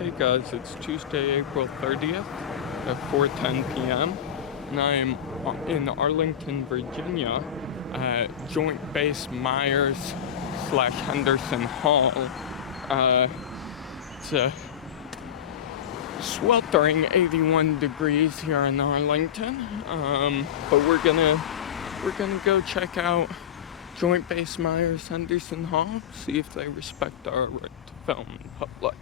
Hey guys, it's Tuesday, April 30th at 4:10 p.m. and I am in Arlington, Virginia at Joint Base Myer-Henderson Hall. It's a sweltering 81 degrees here in Arlington, but we're gonna go check out Joint Base Myer-Henderson Hall, see if they respect our right to film in public.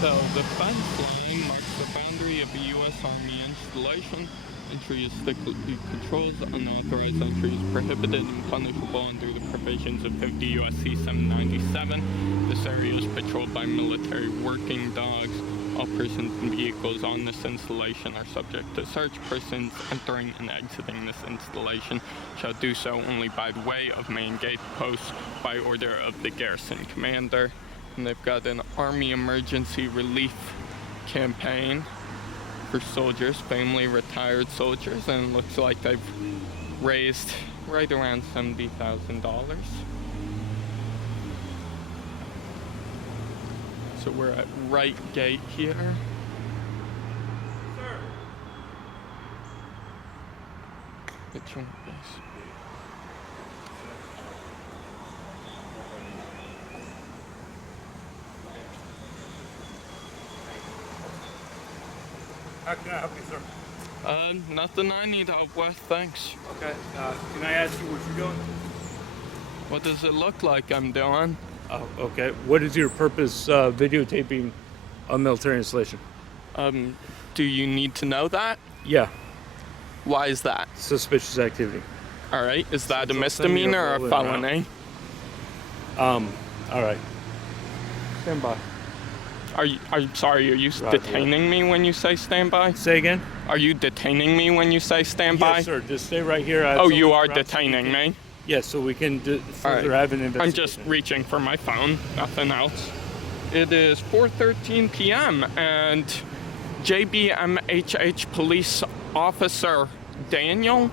So the fence line marks the boundary of a U.S. Army installation. Entry is strictly controlled. Unauthorized entry is prohibited and punishable under the provisions of 50 U.S.C. 797. This area is patrolled by military working dogs. All persons and vehicles on this installation are subject to search. Persons entering and exiting this installation shall do so only by the way of main gate posts by order of the garrison commander. And they've got an Army emergency relief campaign for soldiers, family retired soldiers, and it looks like they've raised right around $70,000. So we're at right gate here. Sir. The Joint Base. How can I help you, sir? Nothing I need help with, thanks. Okay. Can I ask you what you're doing? What does it look like I'm doing? Oh, okay. What is your purpose videotaping a military installation? Do you need to know that? Yeah. Why is that? Suspicious activity. All right. Is that a Something misdemeanor or a you're felony? All right. Stand by. I'm sorry, are you Roger. detaining me when you say stand by? Say again? Are you detaining me when you say stand by? Yes, sir. Just stay right here. Oh, you are detaining me? Yes, so we can further have an investigation. I'm just reaching for my phone, nothing else. It is 4:13 p.m. and JBM-HH police officer Daniel.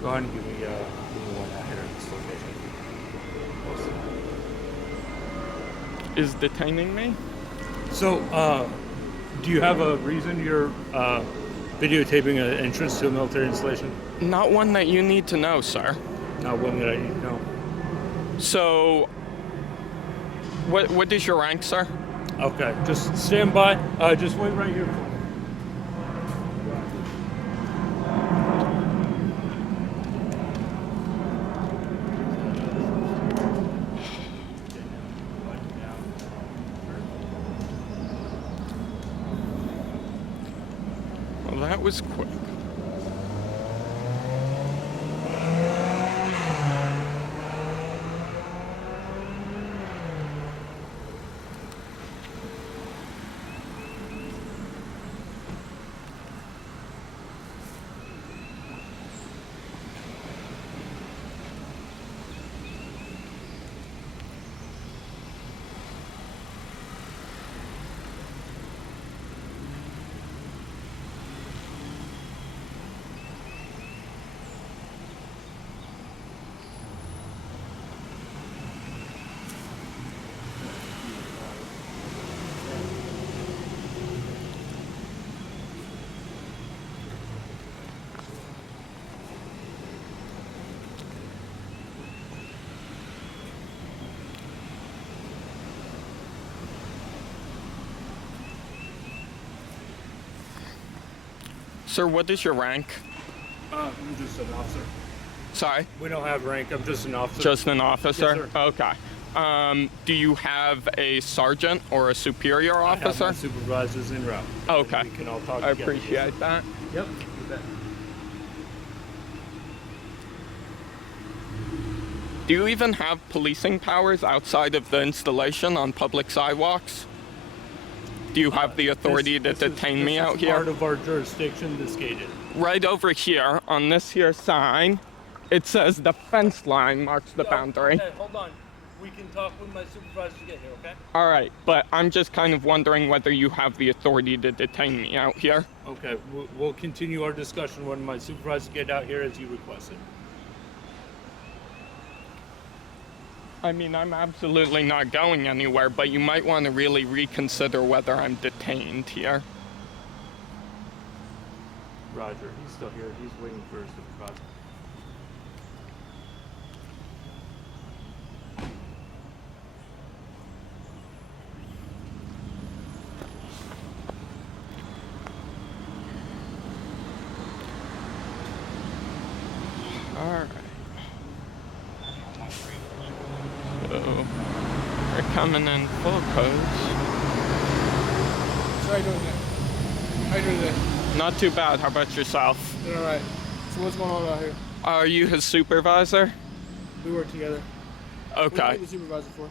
Go ahead and give me one out here at this location. Is detaining me? So, do you have a reason you're videotaping an entrance to a military installation? Not one that you need to know, sir. Not one that I need to know. So, what is your rank, sir? Okay, just stand by. Just wait right here. Well, that was quick. Sir, what is your rank? I'm just an officer. Sorry? We don't have rank. I'm just an officer. Just an officer? Yes, sir. Okay. Do you have a sergeant or a superior I have officer? my supervisors en route. Okay. We can all talk I together. appreciate that. Yep. You bet. Do you even have policing powers outside of the installation on public sidewalks? Do you have the authority to detain me out here? Part of our jurisdiction, this gated. Right over here on this here sign, it says the fence line marks the boundary. Okay, hold on. We can talk when my supervisors get here, okay? All right, but I'm just kind of wondering whether you have the authority to detain me out here. Okay, we'll continue our discussion when my supervisors get out here as you requested. I mean, I'm absolutely not going anywhere, but you might want to really reconsider whether I'm detained here. Roger, he's still here. He's waiting for his supervisor. All right. So, we're coming in full codes. So how you doing today? How you doing today? Not too bad. How about yourself? Doing all right. So what's going on out here? Are you his supervisor? We work together. What do you Okay. need the supervisor for?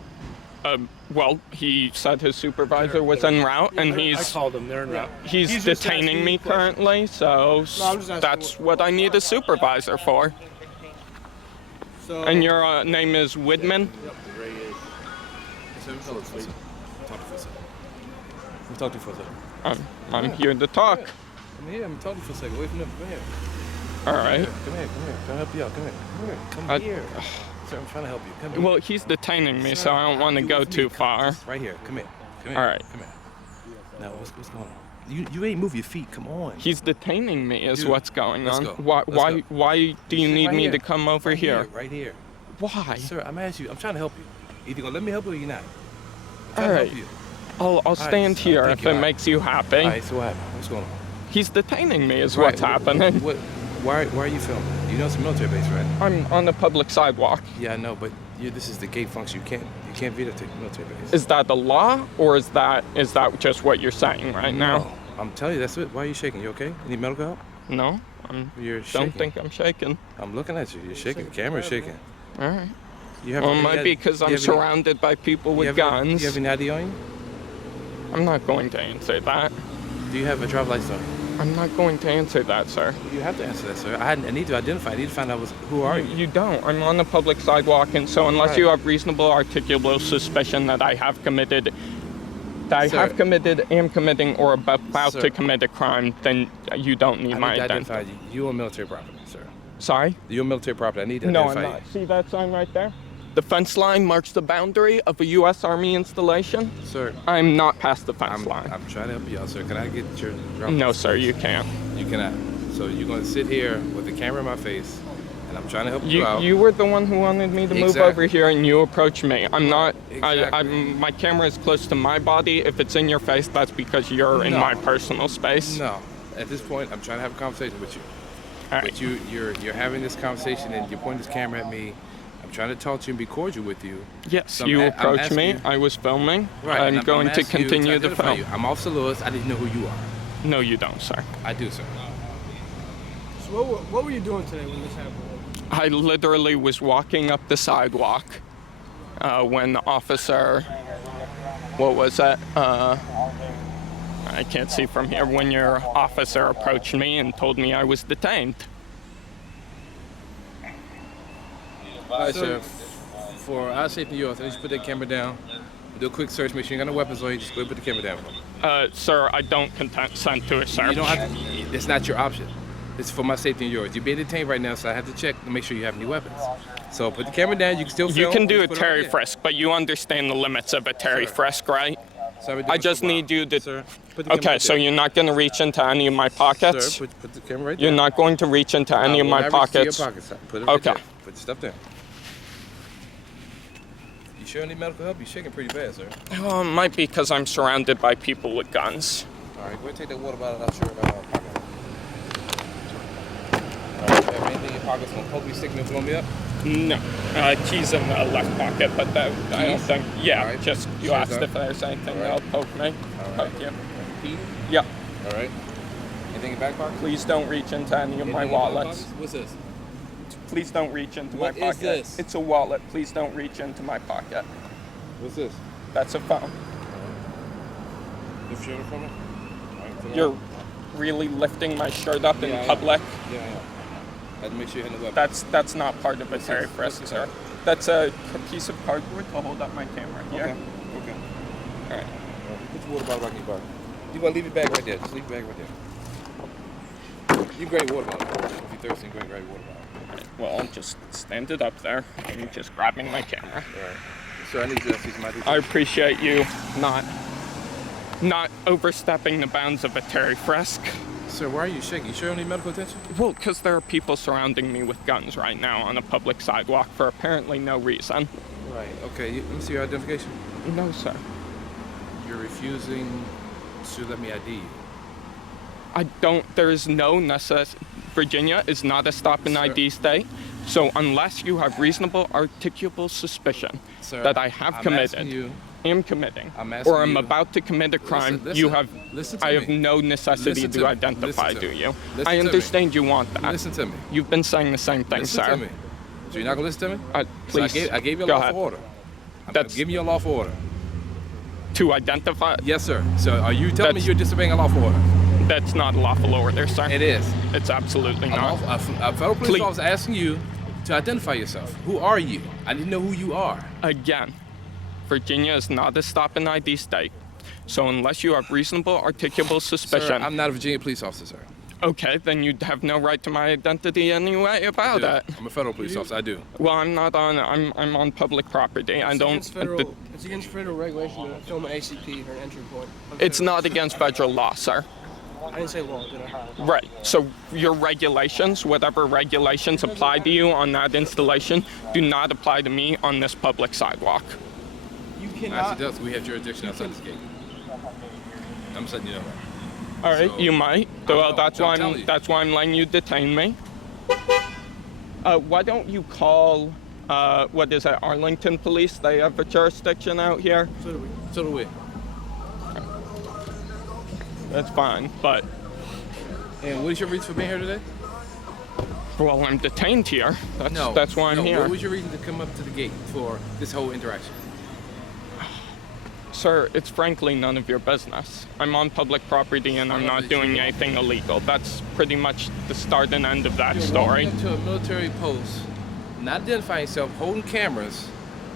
Well, he said his supervisor was en route, and I he's called them. They're en route. he's He's just detaining asking me you questions. currently. So No, I'm just asking that's what I need a supervisor for. So And your name is Widman. Ray is. Talk to you for a second. I'm here to talk. Come here, I'm talking for a second. Wait for them. Come here. All right. Come here. Trying to help you out. Come here. Come I- here. Sir, I'm trying to help you. Come here. Well, he's detaining me, so I don't want to You go with me. too Come- far. just Right here. Come here. Come here. All right. Come here. Now, what's going on? You ain't move your feet. Come on. He's detaining me, is Dude, what's going let's on. go. Why? Let's Why? go. Why do you Sit need right me here. to come over Right here? Right here. Why? Sir, I'm asking you. I'm trying to help you. Either you're gonna let me help you or you're not. I'm All trying to right. help you. I'll stand so here thank if you. it All right. makes you happy. All right. So what happened? What's going on? He's detaining me, is what's Right, happening. Why are you filming? You know it's a military base, right? I'm on the public sidewalk. Yeah, I know, but this is the gate function. You can't videotape military base. Is that the law, or is that just what you're saying right now? No, I'm telling you, that's it. Why are you shaking? You okay? You need medical help? No, You're shaking. don't think I'm shaking. I'm looking at you. You're shaking. The camera's shaking. All right. You have Well, it you might got- be because you I'm have any- surrounded by people you with have guns. You have an ID on you? I'm not going to answer that. Do you have a driver's license on you? I'm not going to answer that, sir. You have to answer that, sir. I need to identify. I need to find out who are you. You don't. I'm on the public sidewalk, and so unless Right. you have reasonable articulable suspicion that I have committed, am committing, or about Sir. to commit a crime, then you don't need I my need to identity. identify you. You're on military property, sir. Sorry? You're on military property. I need to No, I'm identify not. See that sign right there? The fence line marks the boundary of a U.S. Army installation. you. Sir, I'm not past the fence line. I'm trying to help you out, sir. Can I get your driver's No, license? sir, you can't. You cannot. So you're going to sit here with the camera in my face, and I'm trying to help you out. You were the one who wanted me to move Exactly. over here, and you approached me. I'm not. Exactly. My camera is close to my body. If it's in your face, that's because you're in No. my personal space. No. At this point, I'm trying to have a conversation with you. All right. But you're having this conversation, and you're pointing this camera at me. I'm trying to talk to you and be cordial with you. Yes, So you I'm approached asking me. you- I was filming. and I'm going to asking you continue the identify film. you. I'm Officer Lewis. I need to know who you are. No, you don't, sir. I do, sir. So what were you doing today when this happened? I literally was walking up the sidewalk when the officer, what was that? I can't see from here. When your officer approached me and told me I was detained. All right, sir. For our safety, you just put that camera down. Do a quick search. Make sure you ain't got no weapons on you. Just go ahead and put the camera down. Sir, I don't consent to a search. You don't have to. It's not your option. It's for my safety and yours. You're being detained right now, so I have to check to make sure you have any weapons. So put the camera down. You can still film. You can do a Just put it right Terry there. frisk, but you understand the limits of a Terry Sir. frisk, right? So I've been doing I this just for a while. need you to. Sir, put the camera Okay, right so there. you're not going to reach into any of my pockets? Sir, put the camera right there. You're not going to reach into any of Will my not reach to pockets? Your pockets. Sir. Put it right Okay. there. Put your stuff there. You sure need medical help? You're shaking pretty bad, sir. Oh, it might be because I'm surrounded by people with guns. All right, go ahead and take that water bottle out your pocket. All right, have anything in your pockets? Hopefully signals warm me up. No. Keys in the left pocket, but that, I don't think. Yeah, Alright. just you Sure, asked sir. if there's anything Alright. that'll poke me. Alright. Poke you. Key? Yeah. All right. Anything in back pocket? Please don't reach into any of my Anything in back wallets. pockets? What's this? Please don't reach into What my is pocket. this? It's a wallet. Please don't reach into my pocket. What's this? That's a phone. Lift your shirt from it? All right, put it You're on. really lifting my shirt up Yeah, I in am. public. Yeah, I had to make sure you had no weapon. That's not part of a Terry frisk, sir. That's a piece of cardboard to hold up my camera here. Okay. Okay. All right. Put your water bottle back in your pocket. You want to leave your bag right there. Just leave your bag right there. You can grab your water bottle. If you're thirsty, you can grab your water bottle. Well, I'll just stand it up there and just grabbing my camera. All right. Sir, I need you to see my details. I appreciate you not overstepping the bounds of a Terry frisk. Sir, why are you shaking? You sure you don't need medical attention? Well, because there are people surrounding me with guns right now on a public sidewalk for apparently no reason. Right. Okay. Let me see your identification. No, sir. You're refusing to let me ID you. I don't, there is no necessity. Virginia is not a stop and Sir. ID state. So unless you have reasonable articulable suspicion Sir, that I have I'm committed, asking you. am committing, I'm asking or I'm you. about to commit a crime, Listen, you have, listen to I have me. no necessity Listen to to me. identify, Listen to do me. you? Listen I to me. understand you want that. Listen to me. You've been saying the same thing, Listen sir. to me. So you're not gonna listen to me? Please, So I gave you a go lawful ahead. order. That's- Give me a lawful order. To identify, Yes, sir. So are you telling me That's- you're disobeying a lawful order? that's not a lawful order, sir. It is. It's absolutely not. A federal police Please. officer asking you to identify yourself. Who are you? I need to know who you are. Again, Virginia is not a stop and ID state. So unless you have reasonable articulable Sir, suspicion, I'm not a Virginia police officer, sir. okay, then you have no right to my identity anyway about I it. do. I'm a federal police officer. I do. Well, I'm not on. I'm on public property. I don't. It's against federal regulation to film an ACP or an entry point. It's not against federal law, sir. I didn't say law, did I? Right. So your regulations, whatever regulations apply to you on that installation, do not apply to me on this public sidewalk. You Actually, cannot. does. We have jurisdiction outside this gate. I'm letting you know. All right, So- you might. Well, that's I'm why telling you. that's why I'm letting you detain me. Why don't you call? What is it? Arlington Police. They have a jurisdiction out here. So do we. So do we. That's fine. But And what is your reason for being here today? well, I'm detained here. No. That's why I'm no, here. What was your reason to come up to the gate for this whole interaction? Sir, it's frankly none of your business. I'm on public property and I'm not doing anything illegal. That's pretty much the start and end of that You're story. walking into a military post, not identifying yourself, holding cameras,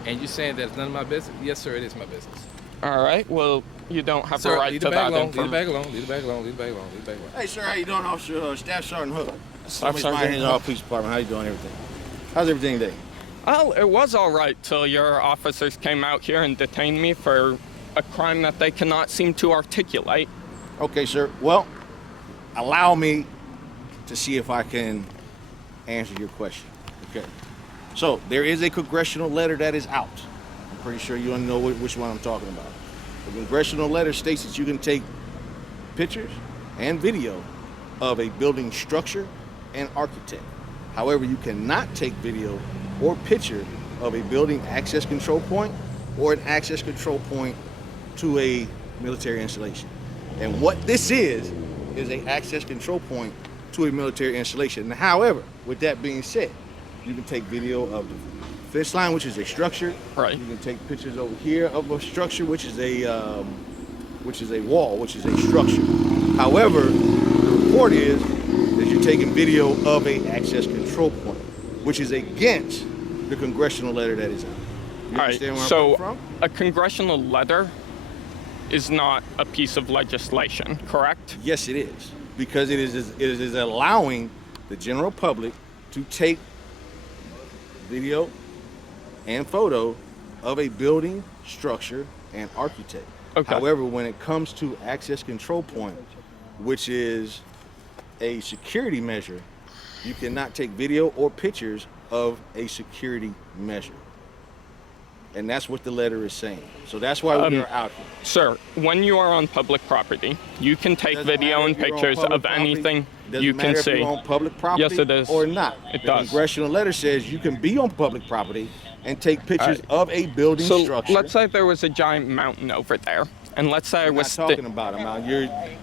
and you're saying that it's none of my business? Yes, sir, it is my business. All right. Well, you don't have a Sir, right leave to the bag that alone, leave the bag information. alone, leave the bag alone, leave the bag alone, leave the bag alone. Hey, sir, how you doing, Officer Staff Sergeant Hook? Staff Base Sergeant Myer-Henderson Hall Hook. Police Department. How you doing? Everything? How's everything today? Well, it was all right till your officers came out here and detained me for a crime that they cannot seem to articulate. Okay, sir. Well, allow me to see if I can answer your question. Okay. So there is a congressional letter that is out. I'm pretty sure you know which one I'm talking about. The congressional letter states that you can take pictures and video of a building structure and architect. However, you cannot take video or picture of a building access control point or an access control point to a military installation. And what this is an access control point to a military installation. However, with that being said, you can take video of the fence line, which is a structure. Right. You can take pictures over here of a structure, which is a wall, which is a structure. However, the report is that you're taking video of a access control point, which is against the congressional letter that is out. You All right. understand where I'm So coming from? a congressional letter is not a piece of legislation, correct? Yes, it is, because it is allowing the general public to take video and photo of a building, structure, and architect. Okay. However, when it comes to access control point, which is a security measure, you cannot take video or pictures of a security measure. And that's what the letter is saying. So that's why we are out here. Sir, when you are on public property, you can take Doesn't video matter and if you're on pictures public of property. anything. Doesn't you matter can if see. you're on public property Yes, it is. or not. It the does. Congressional letter says you can be on public property and take pictures All of a building So structure. let's say there was a giant mountain over there, and let's say I We're was not talking about it, Mal.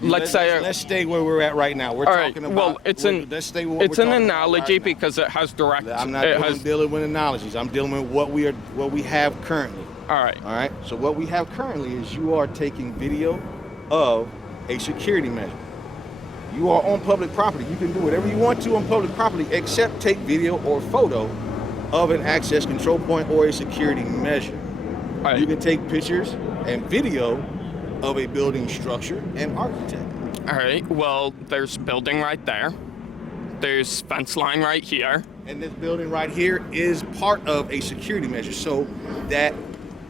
Let's stay where we're at right now. We're all right. talking about. Well, let's stay with what it's we're an talking about analogy right now. because it has direct. I'm not dealing with analogies. I'm dealing with what we have currently. All right. All right. So what we have currently is you are taking video of a security measure. You are on public property. You can do whatever you want to on public property except take video or photo of an access control point or a security measure. All right. You can take pictures and video of a building structure and architect. All right. Well, there's building right there. There's fence line right here. And this building right here is part of a security measure, so that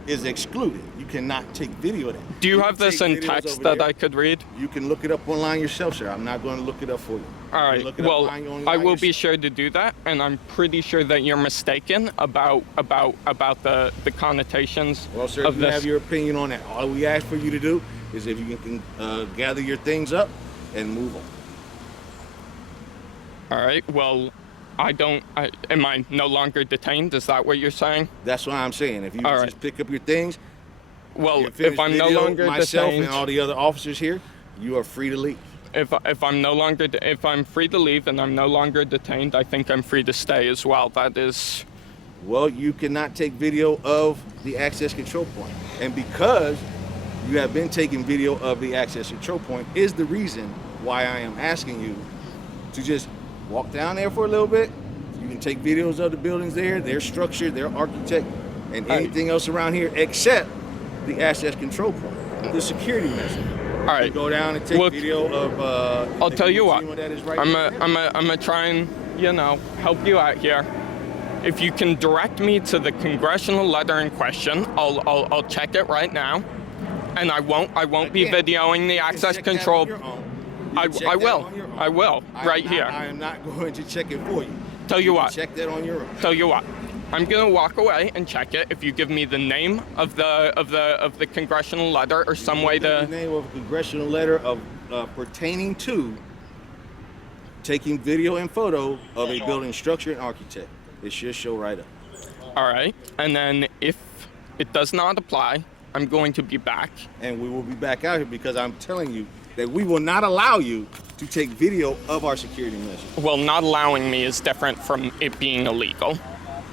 is excluded. You cannot take video of that. Do you have can this take in videos text over that there. I could read? You can look it up online yourself, sir. I'm not going to look it up for you. All You right. look it up Well, online I will be yourself. sure to do that, and I'm pretty sure that you're mistaken about the connotations Well, sir, of you this. have your opinion on that. All we ask for you to do is if you can gather your things up and move on. All right. Well, am I no longer detained? Is that what you're saying? That's what I'm saying. If you All right. just pick up your things, Well, you finish if I'm no video, longer myself detained, and all the other officers here, you are free to leave. if I'm free to leave and I'm no longer detained, I think I'm free to stay as well. That is. Well, you cannot take video of the access control point. And because you have been taking video of the access control point is the reason why I am asking you to just walk down there for a little bit. You can take videos of the buildings there, their structure, their architect, and anything else around here except the access control point, the security measure. All right. You go down and take video of. I'll tell you what. That is right I'm there. gonna try and help you out here. If you can direct me to the congressional letter in question, I'll check it right now, and I won't be videoing the access Check that on control. your own. You I can check that will. on your own. I will. Right here. I am not going to check it for you. Tell you can what. Check that on your own. Tell you what. I'm gonna walk away and check it. If you give me the name of the congressional letter or some way The to. name of a congressional letter of pertaining to taking video and photo of a building structure and architect. It should show right up. All right. And then if it does not apply, I'm going to be back. And we will be back out here because I'm telling you that we will not allow you to take video of our security measures. Well, not allowing me is different from it being illegal.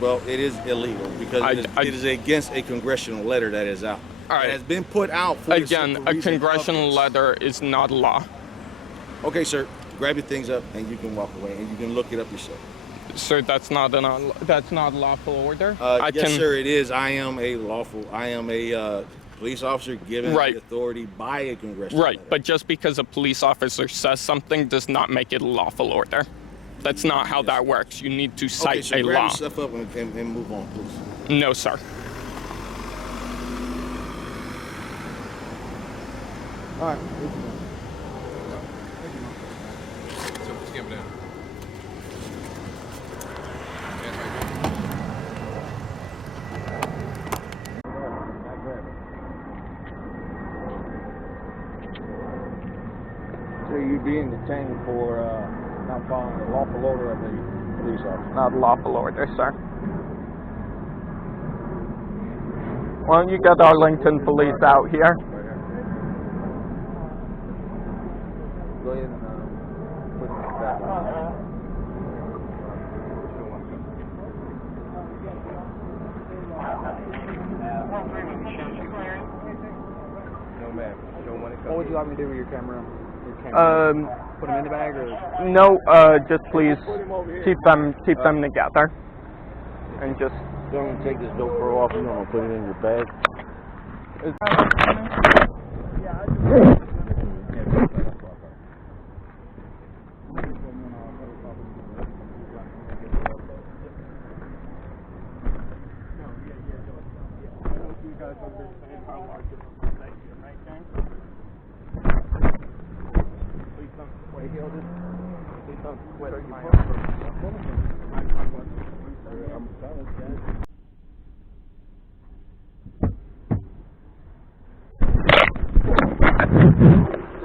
Well, it is illegal because it is against a congressional letter that is out. All right. It has been put out for the Again, simple a reason of congressional this. letter is not law. Okay, sir. Grab your things up and you can walk away and you can look it up yourself. Sir, that's not lawful order. Yes, sir, it is. I am a police officer given Right. the authority by a congressional Right, letter. but just because a police officer says something does not make it a lawful order. That's not how that works. You need to Okay, cite so a grab law. your stuff up and move on, please. No, sir. All right. So put the camera down. So you're being detained for not following the lawful order of the police officer. Not a lawful order, sir. Why don't you get Arlington Police out here? Go ahead and put it back on. No, ma'am. You don't want to come. What would you like me to do with your camera? Put them in the bag or? No, just please keep them together, and just. Don't take this GoPro off. You don't put it in your bag.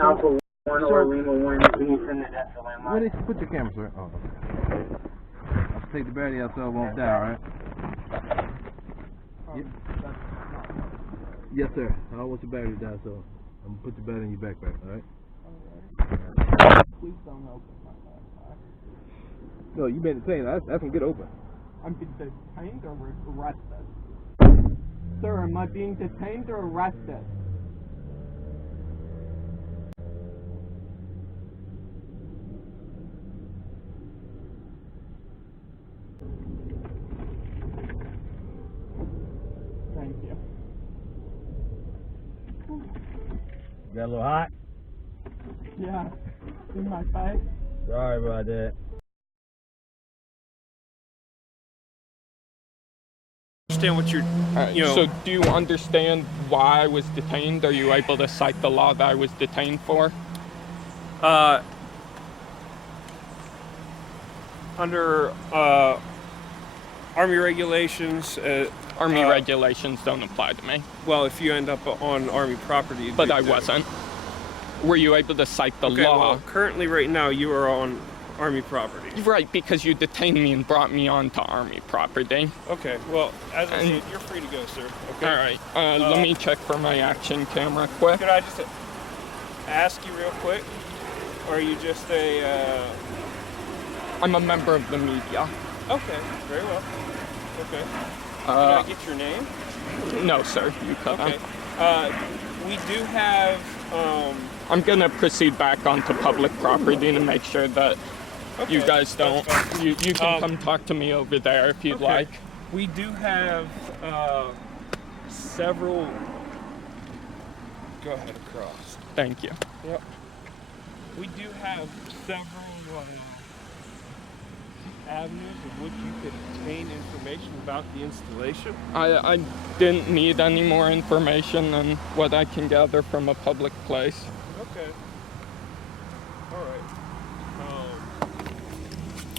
Alpha 1 or Lima 1, Where did you put your camera, sir? Oh, okay. I'll take the battery out so it won't die, alright? Yes, sir. I don't want your battery to die, so I'm gonna put the battery in your backpack, alright? Please don't open my backpack. No, you been detained. I can get open. I'm being detained or arrested? Sir, am I being detained or arrested? Thank you. Got a little hot? Yeah, in my face. Sorry about that. Understand what you're, So do you understand why I was detained? Are you able to cite the law that I was detained for? Under Army regulations, Army regulations don't apply to me. well, if you end up on Army property. But they I do. wasn't. Were you able to cite the Okay, law? well, currently right now you are on Army property. Right, because you detained me and brought me onto Army property. Okay, well, as I said, you're free to go, sir. Okay. All right, let me check for my action camera quick. Could I just ask you real quick? Or are you just a, I'm a member of the media. Okay, very well. Okay. Can I get your name? No, sir, you couldn't. Okay. We do have, I'm gonna proceed back onto public property to make sure that you Okay, guys don't. that's fine. You can come talk to me over there if you'd okay. like. We do have several. Go ahead across. Thank you. Yep. We do have several avenues of which you could obtain information about the installation. I didn't need any more information than what I can gather from a public place. Okay. All right.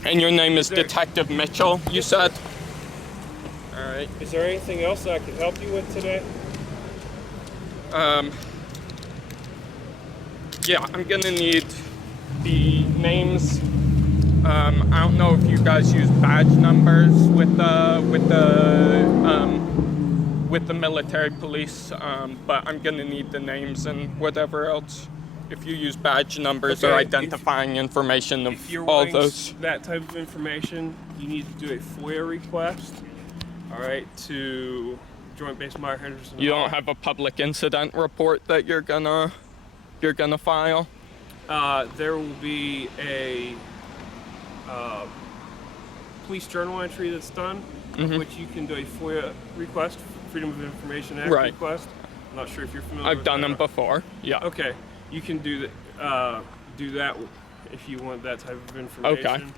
And your name is Is there- Detective Mitchell, you said? All right. Is there anything else I can help you with today? Yeah, I'm gonna need the names. I don't know if you guys use badge numbers with the military police, but I'm gonna need the names and whatever else. If you use badge numbers or Okay, identifying information If you're of all wanting those. that type of information, you need to do a FOIA request. All right, to Joint Base Myer-Henderson You Hall. don't have a public incident report that you're gonna file? There will be a police journal entry that's done, of which you can do a FOIA request, Freedom of Information Act Right. request. I'm not sure if you're familiar I've with done that. them before. Yeah. Okay, you can do that if you want that type of information.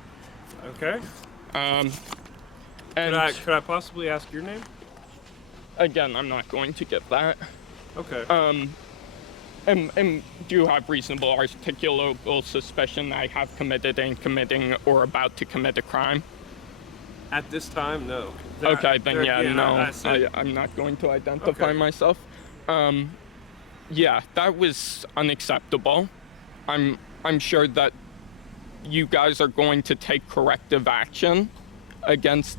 Okay. And Could I possibly ask your name? again, I'm not going to get that. Okay. And do you have reasonable articulable suspicion I have committed and committing or about to commit a crime? At this time, no. Okay, then I said- I'm not going to identify Okay. myself. Yeah, that was unacceptable. I'm sure that you guys are going to take corrective action against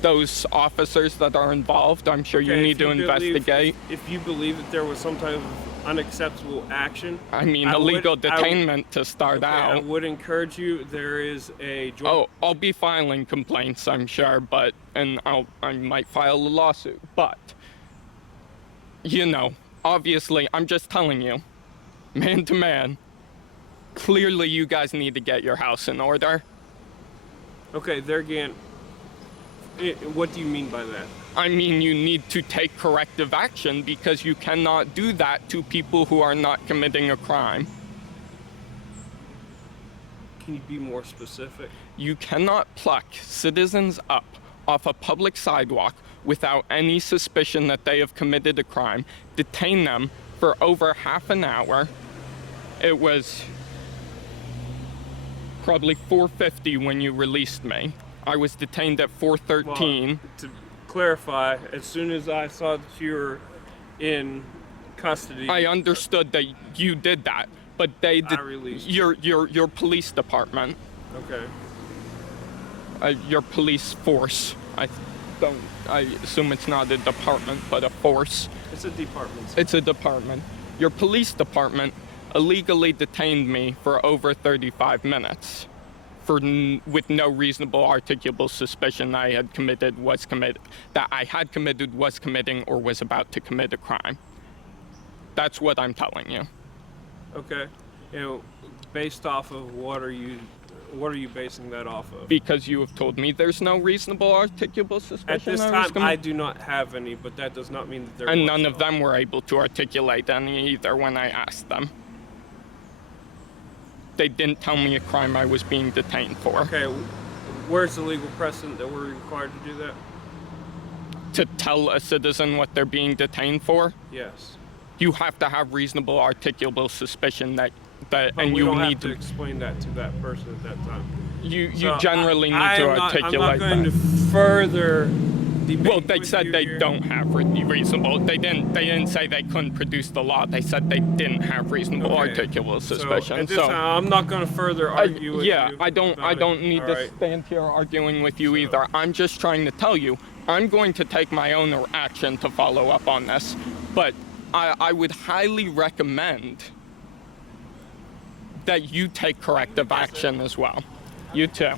those officers that are involved. I'm sure you Okay, need if to believe- investigate. If you believe that there was some type of unacceptable action, I mean, I would- illegal I would- detainment to start okay, I out. would encourage you. There is a joint. Oh, I'll be filing complaints, I'm sure, and I might file a lawsuit. But, obviously, I'm just telling you, man to man, clearly you guys need to get your house in order. Okay, there again. What do you mean by that? I mean, you need to take corrective action because you cannot do that to people who are not committing a crime. Can you be more specific? You cannot pluck citizens up off a public sidewalk without any suspicion that they have committed a crime, detain them for over half an hour. It was probably 4:50 when you released me. I was detained at 4:13. Well, to clarify, as soon as I saw that you were in custody. I understood that you did that, but they I released your police department, Okay. Your police force. I assume it's not a department, but a force. It's a department. It's a department. Your police department illegally detained me for over 35 minutes with no reasonable articulable suspicion that I had committed, was committing, or was about to commit a crime. That's what I'm telling you. Okay. Based off of what are you basing that off of? Because you have told me there's no reasonable articulable suspicion. At this time, I do not have any, but that does not mean that there And was none of them were able to articulate any either when I asked them. They didn't tell me a crime I was being detained for. Okay, where's the legal precedent that we're required to do that? To tell a citizen what they're being detained for, Yes. you have to have reasonable articulable suspicion that But and we you don't need have to explain that to that person at that time. You So generally need I to am not, articulate I'm not going that. to further debate Well, they with said you they here. don't have reasonable. They didn't say they couldn't produce the law. They said they didn't have reasonable Okay. articulable So suspicion. at this time, I'm not going to further argue with you. I don't about it. need All to right. stand here arguing with you either. I'm just trying to tell you, I'm going to take my own action to follow up on this. But I would highly recommend that you take corrective action as well. You too.